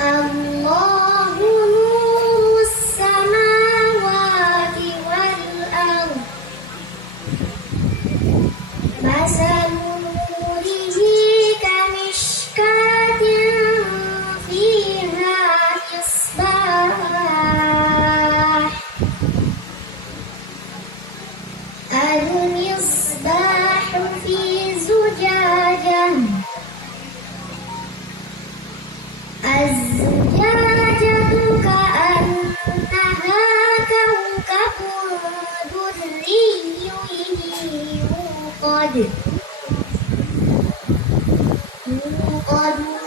الله نور السماوات والأرض مثل نوره كمشكاة فيها مصباح المصباح في زجاجة الزجاجة كأنها كوكب دري يوقد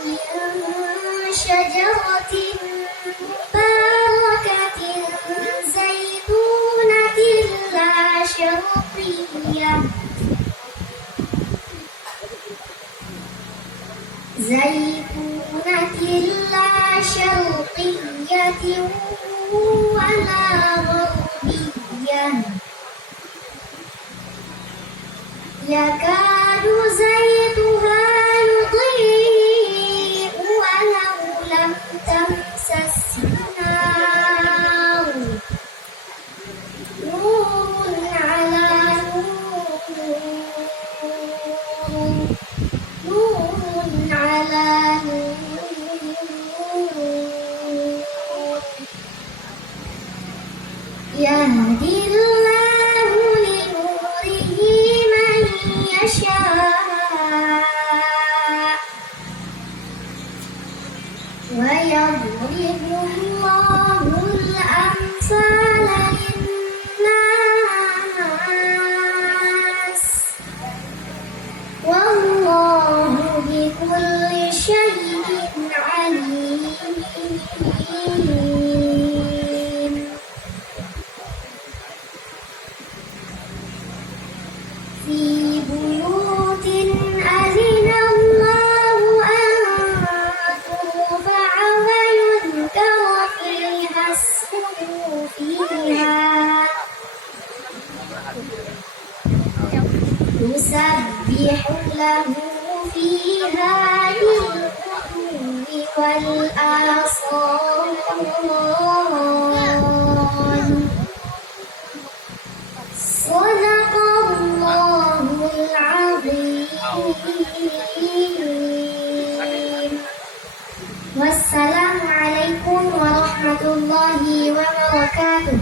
من شجرة مباركة زيتونة لا شرقية ولا غربية يكاد زيتها يضيء ولو لم تمسسه نار نور على نور على يهدي الله لنوره من يشاء ويضرب الله الأمثال للناس والله بكل شيء عليم في بيوت أذن الله أن ترفع ويذكر فيها اسمه يسبح له فيها بالغدو والآصال صدق الله العظيم والسلام عليكم ورحمة الله وبركاته.